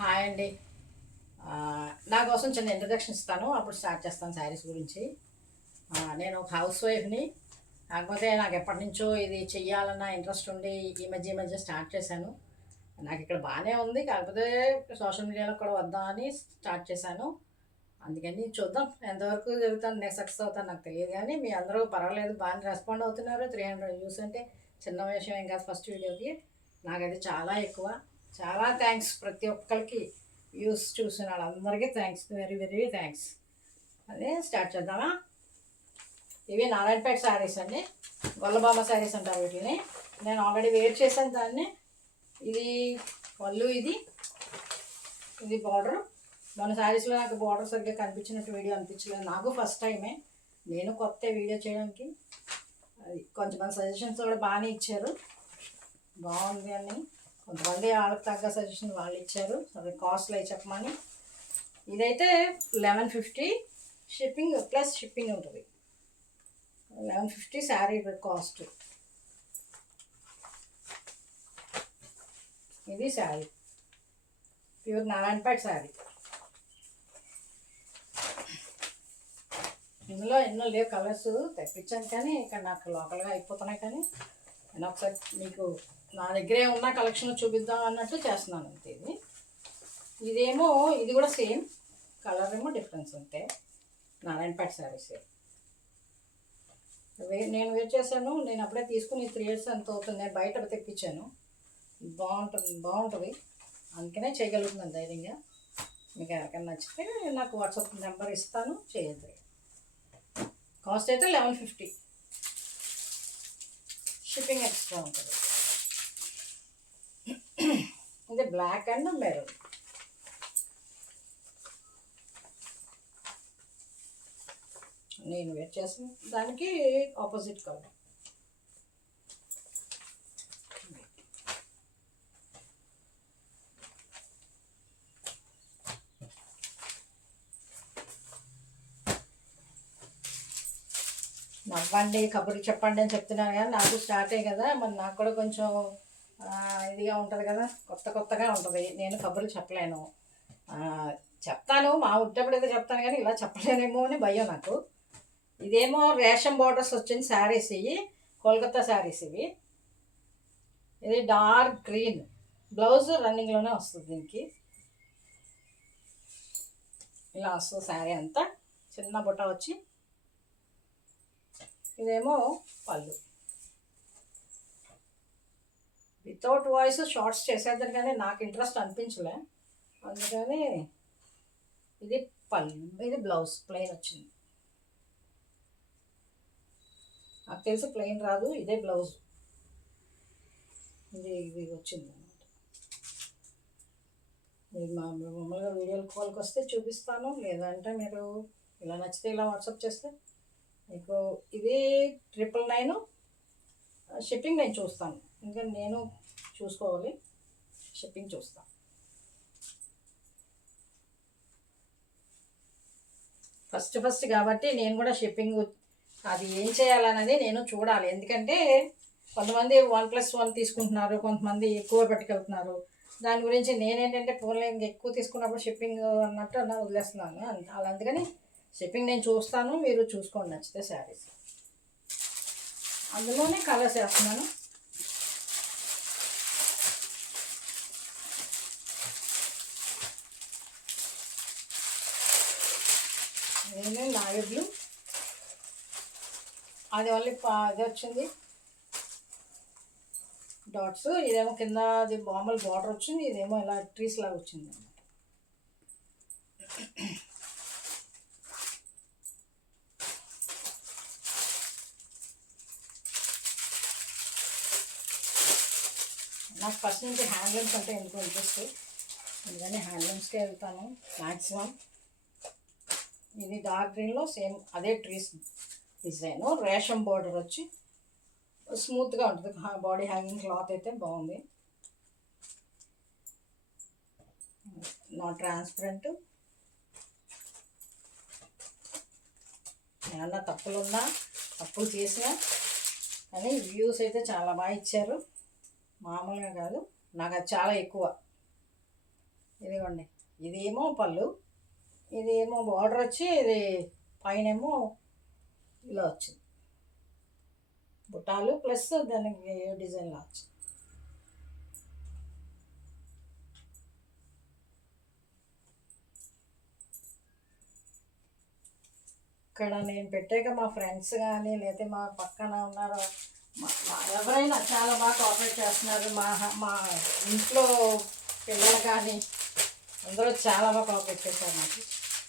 Hi అండి. నా కోసం చిన్న ఇంట్రడక్షన్ ఇస్తాను, అప్పుడు స్టార్ట్ చేస్తాను శారీస్ గురించి. నేను ఒక హౌస్ వైఫ్ని. కాకపోతే నాకు ఎప్పటి నుంచో ఇది చెయ్యాలన్న ఇంట్రెస్ట్ ఉండి ఈ మధ్య స్టార్ట్ చేశాను. నాకు ఇక్కడ బాగానే ఉంది, కాకపోతే సోషల్ మీడియాలో కూడా వద్దామని స్టార్ట్ చేశాను. అందుకని చూద్దాం ఎంతవరకు జరుగుతాను, నేను సక్సెస్ అవుతాను నాకు తెలియదు. కానీ మీ అందరూ పర్వాలేదు, బాగానే రెస్పాండ్ అవుతున్నారు. 300 వ్యూస్ అంటే చిన్న విషయం ఏం కాదు ఫస్ట్ వీడియోకి. నాకైతే చాలా ఎక్కువ. చాలా థ్యాంక్స్ ప్రతి ఒక్కరికి, వ్యూస్ చూసిన వాళ్ళందరికీ థ్యాంక్స్, వెరీ వెరీ థ్యాంక్స్. అదే స్టార్ట్ చేద్దామా. ఇవి నారాయణపేట శారీస్ అండి, గొల్లబామ శారీస్ అంటారు వీటిని. నేను ఆల్రెడీ వేర్ చేశాను దాన్ని. ఇది పళ్ళు, ఇది బార్డర్. మన శారీస్లో నాకు బార్డర్ సరిగ్గా కనిపించినట్టు వీడియో అనిపించలేదు, నాకు ఫస్ట్ టైమే. నేను కొత్త వీడియో చేయడానికి. అది కొంచెం సజెషన్స్ కూడా బాగానే ఇచ్చారు, బాగుంది అని. కొంతమంది వాళ్ళకి తగ్గ సజెషన్ వాళ్ళు ఇచ్చారు, అవి కాస్ట్లు అవి చెప్పమని. ఇదైతే 1150, షిప్పింగ్ ప్లస్ షిప్పింగ్ ఉంటుంది. 1150 శారీ కాస్ట్. ఇది శారీ, ప్యూర్ నారాయణపేట శారీ. ఇందులో ఎన్నో లేవు కలర్స్, తెప్పించాను కానీ ఇక్కడ నాకు లోకల్గా అయిపోతున్నాయి. కానీ నేను ఒకసారి మీకు నా దగ్గరే ఉన్న కలెక్షన్ చూపిద్దాం అన్నట్టు చేస్తున్నాను అంతే. ఇదేమో ఇది కూడా సేమ్ కలర్, ఏమో డిఫరెన్స్ ఉంటాయి. నారాయణపేట శారీస్ నేను వేర్ చేశాను. నేను అప్పుడే తీసుకుని 3 years అంత అవుతుంది. నేను బయట తెప్పించాను. బాగుంటుంది అందుకనే చేయగలుగుతున్నాను ధైర్యంగా. మీకు ఎవరికైనా నచ్చితే నాకు వాట్సాప్ నెంబర్ ఇస్తాను, చేయొద్దు. కాస్ట్ అయితే 1150, షిప్పింగ్ ఎక్స్ట్రా ఉంటుంది. ఇది బ్లాక్ అండ్ మెరూన్. నేను వేర్ చేసిన దానికి ఆపోజిట్ కలర్. నవ్వండి, కబుర్లు చెప్పండి అని చెప్తున్నాను కానీ నాకు స్టార్ట్ అయ్యి కదా, మరి నాకు కూడా కొంచెం ఇదిగా ఉంటుంది కదా, కొత్తగా ఉంటుంది. నేను కబుర్లు చెప్పలేను. చెప్తాను, మా ఉట్టేప్పుడైతే చెప్తాను కానీ ఇలా చెప్పలేనేమో అని భయం నాకు. ఇదేమో రేషన్ బోర్డర్స్ వచ్చింది శారీస్, ఇవి కోల్కతా శారీస్ ఇవి. ఇది డార్క్ గ్రీన్, బ్లౌజ్ రన్నింగ్లోనే వస్తుంది దీనికి. ఇలా వస్తుంది శారీ అంతా, చిన్న బుట్ట వచ్చి. ఇదేమో పళ్ళు. వితౌట్ వాయిస్ షార్ట్స్ చేసేద్దాను కానీ నాకు ఇంట్రెస్ట్ అనిపించలే, అందుకని ఇది పళ్ళు. ఇది బ్లౌజ్ ప్లెయిన్ వచ్చింది. నాకు తెలిసి ప్లెయిన్ రాదు, ఇదే బ్లౌజ్. ఇది వచ్చింది అనమాట. ఇది మామూలుగా వీడియో కాల్కి వస్తే చూపిస్తాను, లేదంటే మీరు ఇలా నచ్చితే ఇలా వాట్సాప్ చేస్తే మీకు. ఇది 999, షిప్పింగ్ నేను చూస్తాను, ఇంకా నేను చూసుకోవాలి, షిప్పింగ్ చూస్తాను. ఫస్ట్ కాబట్టి నేను కూడా షిప్పింగ్ అది ఏం చేయాలన్నది నేను చూడాలి. ఎందుకంటే కొంతమంది 1+1 తీసుకుంటున్నారు, కొంతమంది ఎక్కువ పట్టుకెళ్తున్నారు. దాని గురించి నేనేంటంటే ఫోన్లో ఇంకా ఎక్కువ తీసుకున్నప్పుడు షిప్పింగ్ అన్నట్టు వదిలేస్తున్నాను. అలా అందుకని షిప్పింగ్ నేను చూస్తాను, మీరు చూసుకోండి నచ్చితే శారీస్. అందులోనే కలర్స్ వేస్తున్నాను. నేను నావీ బ్లూ, అది ఓన్లీ అది వచ్చింది డాట్స్. ఇదేమో కింద అది మామూలు బార్డర్ వచ్చింది, ఇదేమో ఇలా ట్రీస్ లాగా వచ్చింది. నాకు ఫస్ట్ నుంచి హ్యాండ్లూమ్స్ అంటే ఎందుకు ఇంట్రెస్ట్, అందుకని హ్యాండ్లూమ్స్కే వెళ్తాను మ్యాక్సిమం. ఇది డార్క్ గ్రీన్లో సేమ్ అదే ట్రీస్ డిజైన్, రేషం బార్డర్ వచ్చి స్మూత్గా ఉంటుంది. బాడీ హ్యాంగింగ్ క్లాత్ అయితే బాగుంది, నాట్ ట్రాన్స్పరెంట్. ఏమన్నా తప్పులు చేసినా కానీ వ్యూస్ అయితే చాలా బాగా ఇచ్చారు, మామూలుగా కాదు. నాకు అది చాలా ఎక్కువ. ఇదిగోండి, ఇదేమో పళ్ళు, ఇదేమో బార్డర్ వచ్చి ఇది పైనేమో ఇలా వచ్చింది బుట్టాలు ప్లస్ దానికి డిజైన్లా వచ్చింది. ఇక్కడ నేను పెట్టాక మా ఫ్రెండ్స్ కానీ లేకపోతే మా పక్కన ఉన్నారు ఎవరైనా చాలా బాగా కోఆపరేట్ చేస్తున్నారు. మా ఇంట్లో పిల్లలు కానీ అందరూ చాలా బాగా కోఆపరేట్ చేశారు నాకు.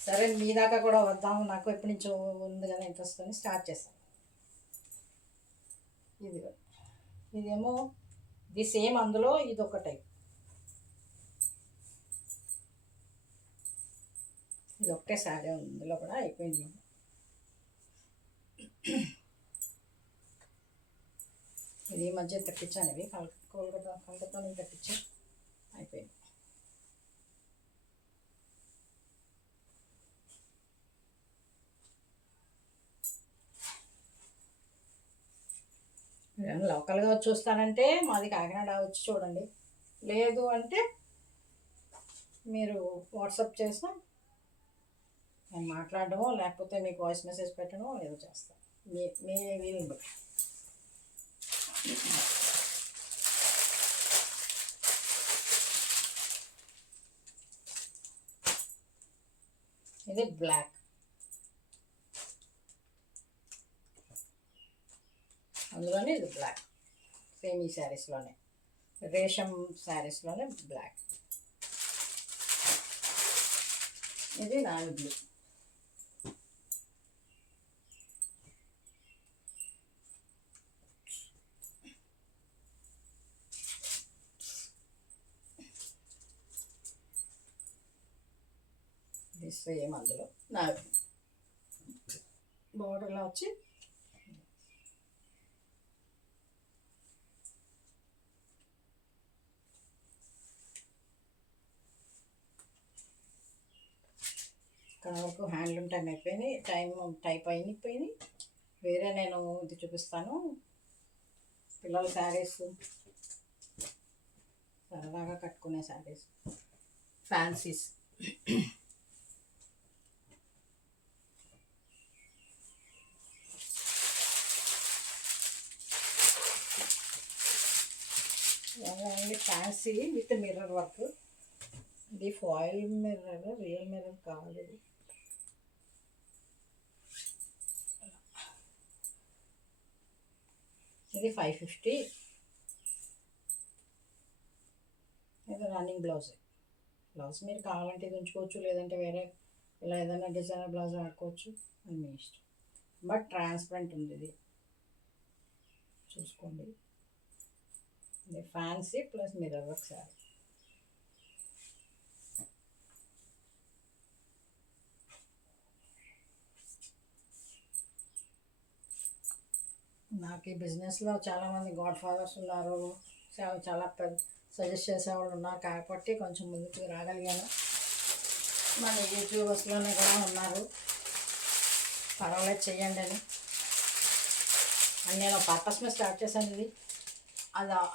సరే మీ దాకా కూడా వద్దాము, నాకు ఎప్పటి నుంచో ఉంది కదా ఇంట్రెస్ట్ అని స్టార్ట్ చేశాను. ఇదేమో ఇది సేమ్, అందులో ఇది ఒక టైప్, ఇది ఒకటే శారీ ఉంది, ఇందులో కూడా అయిపోయింది. ఇది ఈ మధ్య తెప్పించాను, ఇవి కలకత్తా నుంచి తెప్పించాను, అయిపోయింది. లోకల్గా వచ్చి చూస్తానంటే మాది కాకినాడ, వచ్చి చూడండి. లేదు అంటే మీరు వాట్సాప్ చేసినా నేను మాట్లాడడమో లేకపోతే మీకు వాయిస్ మెసేజ్ పెట్టడమో ఏదో చేస్తాను, మీ వీలుని బట్టి. ఇది బ్లాక్, అందులోనే ఇది బ్లాక్, సేమ్ ఈ శారీస్లోనే, రేషం శారీస్లోనే బ్లాక్. ఇది నావీ బ్లూ, ఇది సేమ్ అందులో నావీ బార్డర్లో వచ్చి ఇక్కడ వరకు హ్యాండ్లూమ్ టైం అయిపోయింది, టైప్ అయిపోయింది. వేరే నేను ఇది చూపిస్తాను, పిల్లల శారీస్, సరదాగా కట్టుకునే saris, fancies. Fancy with mirror work, ఇది ఫాయిల్ మిర్రర్, రియల్ మిర్రర్ కాదు. ఇది 550. ఇది రన్నింగ్ బ్లౌజ్ మీరు కావాలంటే ఇది ఉంచుకోవచ్చు, లేదంటే వేరే ఇలా ఏదైనా డిజైనర్ బ్లౌజ్ ఆడుకోవచ్చు, అది మీ ఇష్టం. బట్ ట్రాన్స్పరెంట్ ఉంది, ఇది చూసుకోండి. ఇది fancy plus mirror work sari. నాకు ఈ బిజినెస్లో చాలామంది గాడ్ ఫాదర్స్ ఉన్నారు, చాలా సజెస్ట్ చేసేవాళ్ళు ఉన్నారు, కాబట్టి కొంచెం ముందుకు రాగలిగాను. మన యూట్యూబర్స్లోనే కూడా ఉన్నారు, పర్వాలేదు చెయ్యండి అని. నేను పర్పస్ మీద స్టార్ట్ చేశాను, ఇది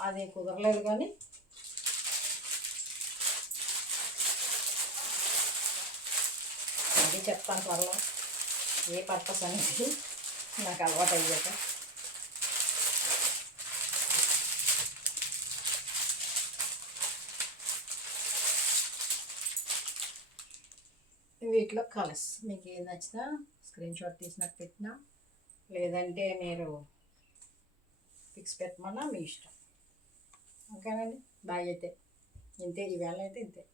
అది కుదరలేదు, కానీ అది చెప్తాను త్వరలో ఏ పర్పస్ అనేది నాకు అలవాటు అయ్యాక. వీటిలో కలర్స్ మీకు ఏది నచ్చినా స్క్రీన్ షాట్ తీసి నాకు పెట్టినా, లేదంటే మీరు పిక్స్ పెట్టమన్నా మీ ఇష్టం. ఓకేనండి, బాయ్. అయితే ఇంతే, ఈవేళ అయితే ఇంతే.